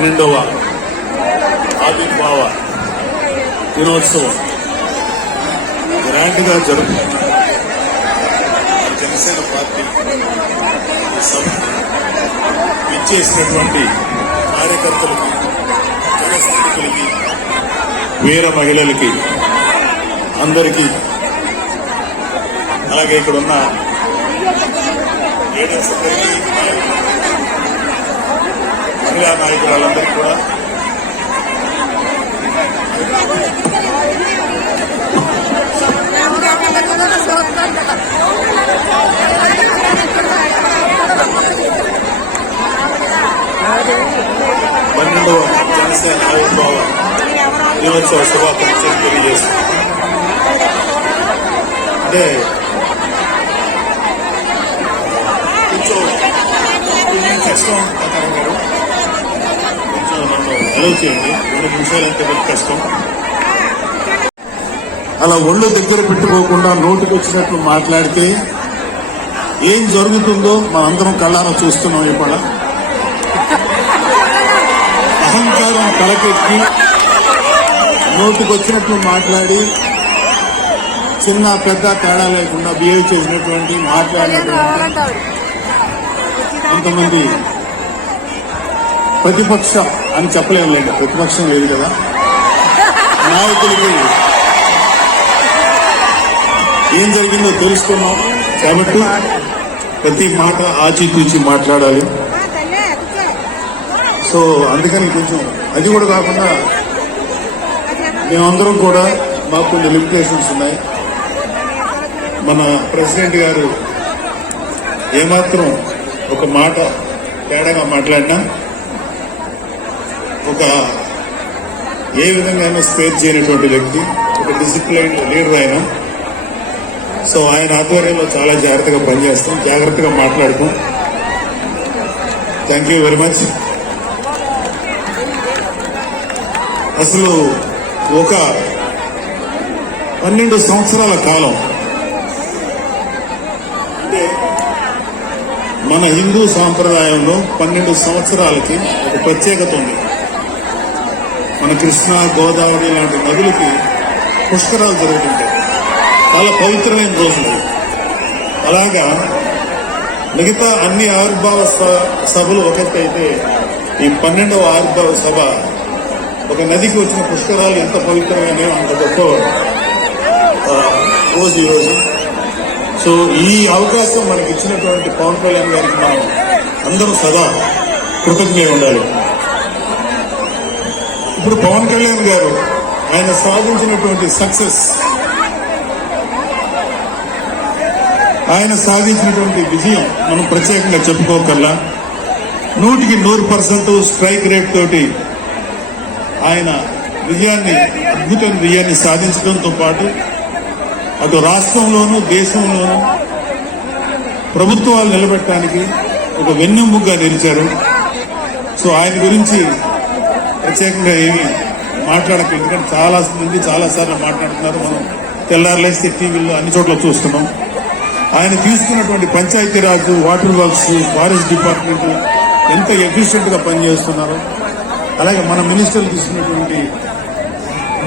12వ ఆవిర్భావ దినోత్సవం గ్రాండ్ గా జరుగుతుంది. జనసేన పార్టీ సభకు ఇచ్చేసినటువంటి కార్యకర్తలకి, జన సైనికులకి, వీర మహిళలకి అందరికీ, అలాగే ఇక్కడ ఉన్న లీడర్స్ అందరికీ, మహిళా నాయకులందరికీ కూడా జనసేన ఆవిర్భావ దినోత్సవ శుభాకాంక్షలు తెలియజేస్తుంది. అంటే కొంచెం కష్టం గారు, కొంచెం నన్ను అలవ్ చేయండి. 2 నిమిషాలంటే కొంచెం కష్టం. అలా ఒళ్ళు దగ్గర పెట్టుకోకుండా నోటికి వచ్చినట్లు మాట్లాడితే ఏం జరుగుతుందో మనందరం కళ్ళారా చూస్తున్నాం. ఇప్పుడు అహంకారం తలకెత్తి నోటికి వచ్చినట్లు మాట్లాడి చిన్న పెద్ద తేడా లేకుండా బిహేవ్ చేసినటువంటి మాట్లాడినటువంటి కొంతమంది ప్రతిపక్ష అని చెప్పలేము లేదు, ప్రతిపక్షం లేదు కదా, నాయకులకి ఏం జరిగిందో తెలుసుకున్నాం కాబట్టి ప్రతి మాట ఆచితూచి మాట్లాడాలి. సో అందుకని కొంచెం అది కూడా కాకుండా మేమందరం కూడా మాకు కొన్ని లిమిటేషన్స్ ఉన్నాయి. మన ప్రెసిడెంట్ గారు ఏమాత్రం ఒక మాట తేడాగా మాట్లాడినా, ఒక ఏ విధంగా స్పేర్ చేయనటువంటి వ్యక్తి, ఒక డిసిప్లైన్ లీడర్ ఆయన. సో ఆయన ఆధ్వర్యంలో చాలా జాగ్రత్తగా పనిచేస్తాం, జాగ్రత్తగా మాట్లాడుతాం. Thank you very much. అసలు ఒక 12 సంవత్సరాల కాలం అంటే మన హిందూ సాంప్రదాయంలో 12 సంవత్సరాలకి ఒక ప్రత్యేకత ఉంది. మన కృష్ణా, గోదావరి లాంటి నదులకి పుష్కరాలు జరుగుతుంటాయి, చాలా పవిత్రమైన రోజులు. అలాగా మిగతా అన్ని ఆవిర్భావ సభలు ఒకటైతే ఈ 12వ ఆవిర్భావ సభ ఒక నదికి వచ్చిన పుష్కరాలు ఎంత పవిత్రమైన అంత గొప్ప రోజు ఈరోజు. సో ఈ అవకాశం మనకి ఇచ్చినటువంటి పవన్ కళ్యాణ్ గారికి మనం అందరూ సదా కృతజ్ఞులై ఉండాలి. ఇప్పుడు పవన్ కళ్యాణ్ గారు ఆయన సాధించినటువంటి సక్సెస్, ఆయన సాధించినటువంటి విజయం మనం ప్రత్యేకంగా చెప్పుకోకల్లా 100కి 100% స్ట్రైక్ రేట్ తోటి ఆయన విజయాన్ని, అద్భుతమైన విజయాన్ని సాధించడంతో పాటు అటు రాష్ట్రంలోనూ దేశంలోనూ ప్రభుత్వాలు నిలబెట్టడానికి ఒక వెన్నెముగ్గా నిలిచారు. సో ఆయన గురించి ప్రత్యేకంగా ఏమి మాట్లాడక, ఎందుకంటే చాలా మంది చాలాసార్లు మాట్లాడుతున్నారు. మనం తెల్లారులేస్తే టీవీల్లో అన్ని చోట్ల చూస్తున్నాం. ఆయన తీసుకున్నటువంటి Panchayati Raj, water works, forest department ఎంత ఎఫిషియెంట్ గా పనిచేస్తున్నారు. అలాగే మన మినిస్టర్లు తీసుకున్నటువంటి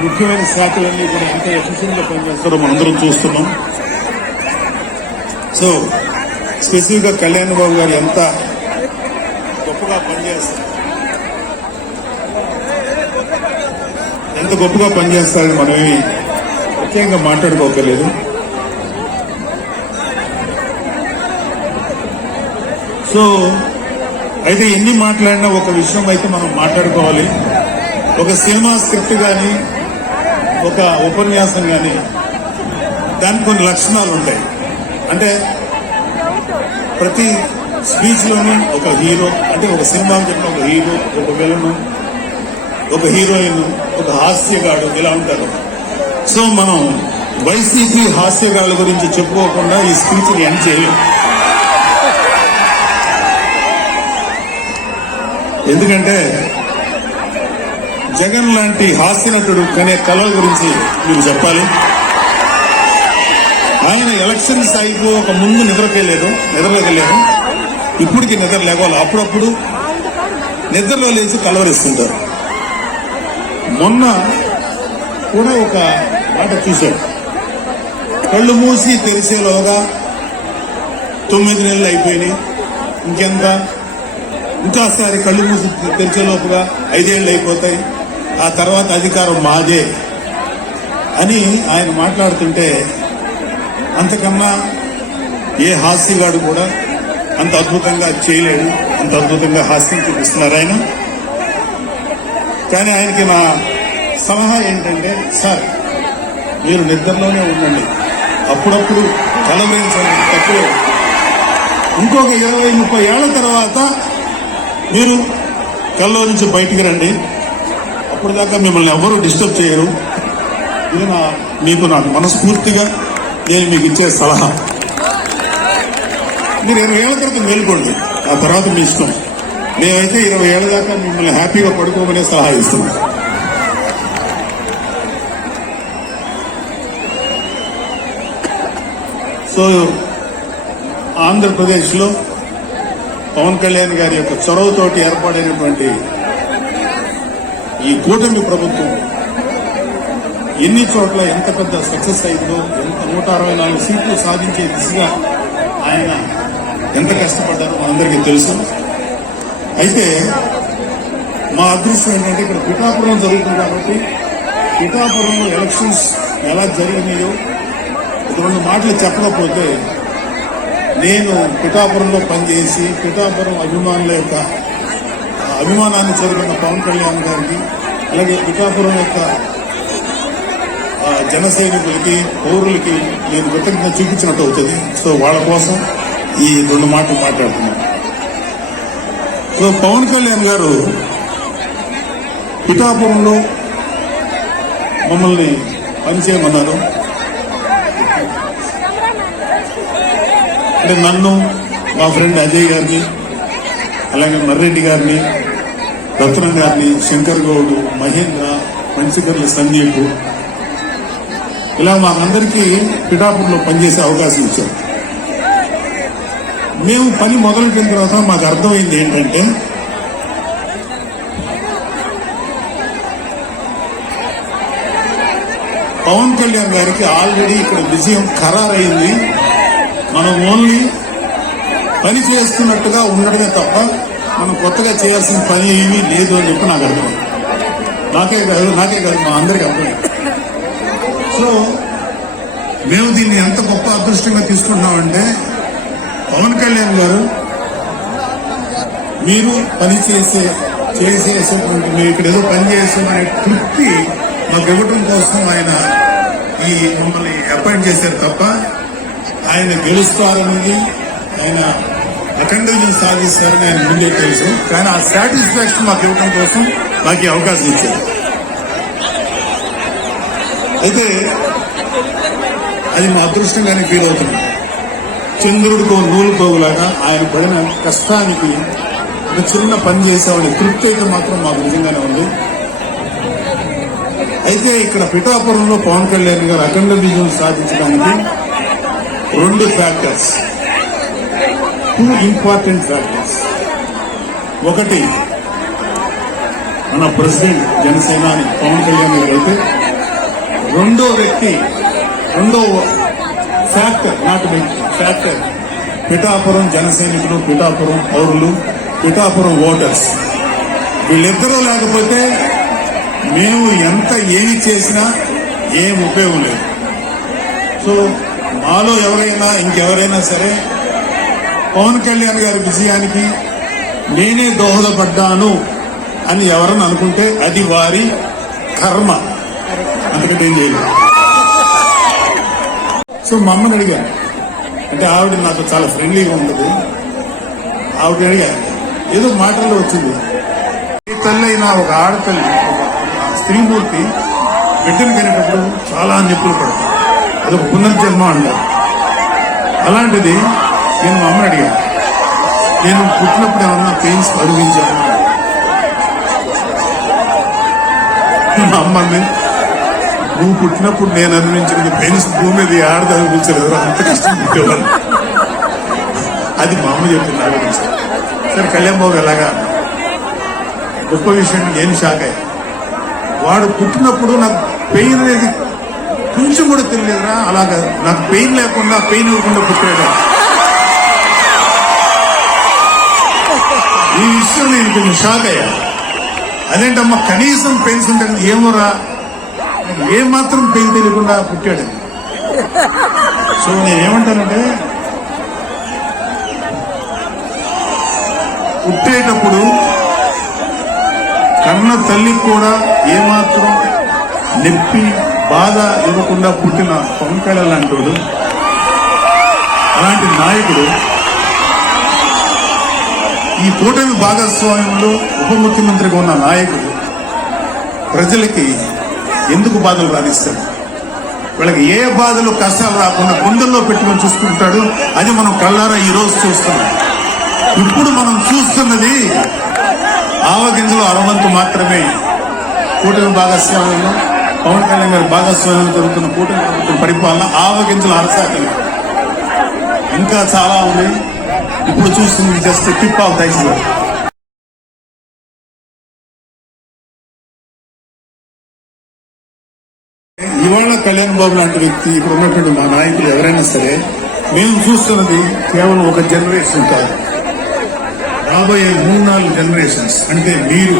ముఖ్యమైన శాఖలన్నీ కూడా ఎంత ఎఫిషియెంట్ గా పనిచేస్తారో మనందరం చూస్తున్నాం. సో స్పెసిఫిక్ గా కళ్యాణ్ బాబు గారు ఎంత గొప్పగా పనిచేస్తారు, ఎంత గొప్పగా పనిచేస్తారని మనమేమి ప్రత్యేకంగా మాట్లాడుకోకలేదు. సో అయితే ఎన్ని మాట్లాడినా ఒక విషయం అయితే మనం మాట్లాడుకోవాలి. ఒక సినిమా స్క్రిప్ట్ కానీ, ఒక ఉపన్యాసం కానీ, దానికి కొన్ని లక్షణాలు ఉంటాయి. అంటే ప్రతి స్పీచ్ లోనూ ఒక హీరో, అంటే ఒక సినిమాకి చెప్పిన ఒక హీరో, ఒక విలను, ఒక హీరోయిన్, ఒక హాస్యగాడు, ఇలా ఉంటారు. సో మనం వైసీపీ హాస్యగాళ్ళ గురించి చెప్పుకోకుండా ఈ స్పీచ్ ని ఎండ్ చేయలేం. ఎందుకంటే జగన్ లాంటి హాస్యనటుడు కనే కళల గురించి మీరు చెప్పాలి. ఆయన ఎలక్షన్స్ అయిపోక ముందు నిద్రలేగలేదు, ఇప్పటికి నిద్ర లేవాలి. అప్పుడప్పుడు నిద్రలో లేచి కలవరిస్తుంటారు. మొన్న కూడా ఒక మాట చూశాడు, కళ్ళు మూసి తెరిచేలోగా 9 నెలలు అయిపోయినాయి, ఇంకెంత, ఇంకాసారి కళ్ళు మూసి తెరిచేలోపుగా 5 ఏళ్ళు అయిపోతాయి, ఆ తర్వాత అధికారం మాదే అని ఆయన మాట్లాడుతుంటే అంతకన్నా ఏ హాస్యగాడు కూడా అంత అద్భుతంగా చేయలేడు, అంత అద్భుతంగా హాస్యం చూపిస్తున్నారు ఆయన. కానీ ఆయనకి నా సలహా ఏంటంటే, సార్ మీరు నిద్రలోనే ఉండండి, అప్పుడప్పుడు కలవరించండి, తక్కువే. ఇంకొక 20-30 ఏళ్ల తర్వాత మీరు కల్లో నుంచి బయటికి రండి, అప్పుడు దాకా మిమ్మల్ని ఎవరూ డిస్టర్బ్ చేయరు. ఇది నాకు మనస్ఫూర్తిగా నేను మీకు ఇచ్చే సలహా. మీరు 20 ఏళ్ల క్రితం మేలుకోండి, ఆ తర్వాత మీ ఇష్టం. నేనైతే 20 ఏళ్ల దాకా మిమ్మల్ని హ్యాపీగా పడుకోమనే సలహా ఇస్తున్నాను. సో ఆంధ్రప్రదేశ్లో పవన్ కళ్యాణ్ గారి యొక్క చొరవతోటి ఏర్పాటైనటువంటి ఈ కూటమి ప్రభుత్వం ఎన్ని చోట్ల ఎంత పెద్ద సక్సెస్ అయిందో, ఎంత 164 సీట్లు సాధించే దిశగా ఆయన ఎంత కష్టపడ్డారో మనందరికీ తెలుసు. అయితే మా అదృష్టం ఏంటంటే ఇక్కడ పిఠాపురం జరుగుతుంది కాబట్టి పిఠాపురంలో ఎలక్షన్స్ ఎలా జరిగినాయో 2 మాటలు చెప్పకపోతే, నేను పిఠాపురంలో పనిచేసి పిఠాపురం అభిమానుల యొక్క అభిమానాన్ని చదువుకున్న పవన్ కళ్యాణ్ గారికి, అలాగే పిఠాపురం యొక్క జన సైనికులకి, పౌరులకి నేను కృతజ్ఞత చూపించినట్టు అవుతుంది. సో వాళ్ళ కోసం ఈ 2 మాటలు మాట్లాడుతున్నాను. సో పవన్ కళ్యాణ్ గారు పిఠాపురంలో మమ్మల్ని పనిచేయమన్నారు. అంటే నన్ను, మా ఫ్రెండ్ అజయ్ గారిని, అలాగే మర్రెడ్డి గారిని, రత్నం గారిని, శంకర్ గౌడ్, మహేంద్ర, మంచికర్ల సందీప్, ఇలా మాకందరికీ పిఠాపురంలో పనిచేసే అవకాశం ఇచ్చారు. మేము పని మొదలుపెట్టిన తర్వాత మాకు అర్థమైంది ఏంటంటే, పవన్ కళ్యాణ్ గారికి ఆల్రెడీ ఇక్కడ విజయం ఖరారైంది. మనం ఓన్లీ పని చేస్తున్నట్టుగా ఉండడమే తప్ప మనం కొత్తగా చేయాల్సిన పని ఏమీ లేదు అని చెప్పి నాకు అర్థమైంది. నాకే కాదు మా అందరికీ అర్థమైంది. సో మేము దీన్ని ఎంత గొప్ప అదృష్టంగా తీసుకుంటున్నామంటే, పవన్ కళ్యాణ్ గారు మీరు పని చేసేటువంటి మీరు ఇక్కడ ఏదో పని చేసామనే తృప్తి మాకు ఇవ్వటం కోసం ఆయన ఈ మమ్మల్ని అపాయింట్ చేశారు తప్ప ఆయన గెలుస్తారనేది, ఆయన అఖండ విజయం సాధిస్తారని ఆయన ముందే తెలుసు. కానీ ఆ సాటిస్ఫాక్షన్ మాకు ఇవ్వడం కోసం మాకు ఈ అవకాశం ఇచ్చారు. అయితే అది మా అదృష్టంగానే ఫీల్ అవుతుంది. చంద్రుడికో నూలు పోగులాగా ఆయన పడిన కష్టానికి ఒక చిన్న పని చేసేవాడి తృప్తి అయితే మాత్రం మాకు నిజంగానే ఉంది. అయితే ఇక్కడ పిఠాపురంలో పవన్ కళ్యాణ్ గారు అఖండ విజయం సాధించడానికి 2 ఫ్యాక్టర్స్, 2 ఇంపార్టెంట్ ఫ్యాక్టర్స్. ఒకటి మన ప్రెసిడెంట్ జనసేన పవన్ కళ్యాణ్ గారు అయితే, రెండో ఫ్యాక్టర్, నాట్ ఫ్యాక్టర్, పిఠాపురం జన సైనికులు, పిఠాపురం పౌరులు, పిఠాపురం ఓటర్స్. వీళ్ళిద్దరూ లేకపోతే మేము ఎంత ఏమి చేసినా ఏం ఉపయోగం లేదు. సో మాలో ఎవరైనా ఇంకెవరైనా సరే పవన్ కళ్యాణ్ గారి విజయానికి నేనే దోహదపడ్డాను అని ఎవరన్నా అనుకుంటే అది వారి కర్మ, అంతకంటే ఏం చేయలేదు. సో మా అమ్మని అడిగాను, అంటే ఆవిడ నాకు చాలా ఫ్రెండ్లీగా ఉంటుంది. ఆవిడ అడిగాను, ఏదో మాటల్లో వచ్చింది, ఏ తల్లి అయినా ఒక ఆడతల్లి, స్త్రీమూర్తి బిడ్డను కనేటప్పుడు చాలా నొప్పులు పడతాయి, అదొక పునర్జన్మ అంటారు. అలాంటిది నేను మా అమ్మని అడిగాను, నేను పుట్టినప్పుడు ఏమన్నా పెయిన్స్ అనుభవించాను? మా అమ్మని, నువ్వు పుట్టినప్పుడు నేను అనుభవించిన పెయిన్స్ భూమి మీద ఆడది అనుభవించలేదు, అంత కష్టం పుట్టేవాళ్ళు. అది మా అమ్మ చెప్పింది నా గురించి. సరే కళ్యాణ్ బాబు ఎలాగా? గొప్ప విషయం, నేను షాక్ అయ్యా. వాడు పుట్టినప్పుడు నాకు పెయిన్ అనేది కొంచెం కూడా తెలియదురా, అలాగా నాకు పెయిన్ లేకుండా పెయిన్ ఇవ్వకుండా పుట్టాడు. ఈ విషయం నేను కొంచెం షాక్ అయ్యా. అదేంటమ్మా కనీసం పెయిన్స్ ఉంటుంది ఏమోరా, ఏమాత్రం పెయిన్ తెలియకుండా పుట్టాడు. సో నేనేమంటానంటే పుట్టేటప్పుడు కన్న తల్లికి కూడా ఏమాత్రం నొప్పి బాధ ఇవ్వకుండా పుట్టిన పవన్ కళ్యాణ్ లాంటి అలాంటి నాయకుడు ఈ కూటమి భాగస్వామ్యంలో ఉప ముఖ్యమంత్రిగా ఉన్న నాయకుడు ప్రజలకి ఎందుకు బాధలు రాణిస్తాడు? వీళ్ళకి ఏ బాధలు కష్టాలు రాకుండా గుండెల్లో పెట్టుకొని చూసుకుంటాడు. అది మనం కళ్ళారా ఈ రోజు చూస్తున్నాం. ఇప్పుడు మనం చూస్తున్నది ఆవగింజలు అరవంతు మాత్రమే. కూటమి భాగస్వామ్యంలో పవన్ కళ్యాణ్ గారి భాగస్వామ్యంలో జరుగుతున్న కూటమి ప్రభుత్వం పరిపాలన ఆవగింజలు అరసాకలు ఇంకా చాలా ఉంది. ఇప్పుడు చూస్తుంది just tip of the iceberg. ఇవాళ కళ్యాణ్ బాబు లాంటి వ్యక్తి, ఇప్పుడు ఉన్నటువంటి మా నాయకులు ఎవరైనా సరే, మేము చూస్తున్నది కేవలం ఒక జనరేషన్ కాదు, రాబోయే 3-4 జనరేషన్స్. అంటే మీరు,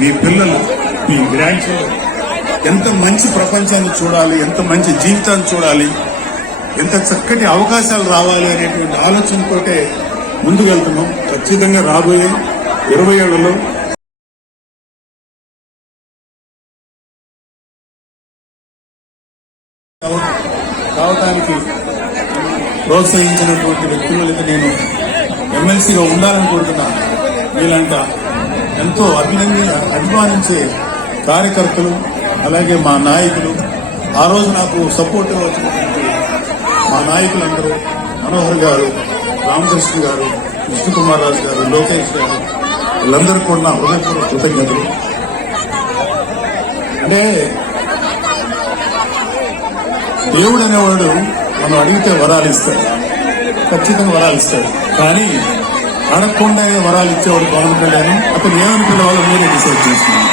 మీ పిల్లలు, మీ గ్రాండ్ చిల్డ్రన్ ఎంత మంచి ప్రపంచాన్ని చూడాలి, ఎంత మంచి జీవితాన్ని చూడాలి, ఎంత చక్కటి అవకాశాలు రావాలి అనేటువంటి ఆలోచనతోటే ముందుకు వెళ్తున్నాం. ఖచ్చితంగా రాబోయే 20 ఏళ్లలో కావటానికి ప్రోత్సహించినటువంటి వ్యక్తులకి నేను ఎమ్మెల్సీగా ఉండాలని కోరుతున్నాను. మీలాంటి ఎంతో అభిమానించే కార్యకర్తలు, అలాగే మా నాయకులు, ఆ రోజు నాకు సపోర్ట్ వచ్చినటువంటి మా నాయకులందరూ, మనోహర్ గారు, రామకృష్ణ గారు, విష్ణుకుమార్ రాజు గారు, లోకేష్ గారు, వీళ్ళందరూ కూడా నా హృదయపూర్వక కృతజ్ఞతలు. అంటే దేవుడు అనేవాడు మనం అడిగితే వరాలు ఇస్తాడు, ఖచ్చితంగా వరాలు ఇస్తాడు. కానీ అడగకుండా వరాలు ఇచ్చేవాడు పవన్ కళ్యాణ్. అతను ఏమని పిలవాలో మీరే డిసైడ్ చేస్తున్నాను.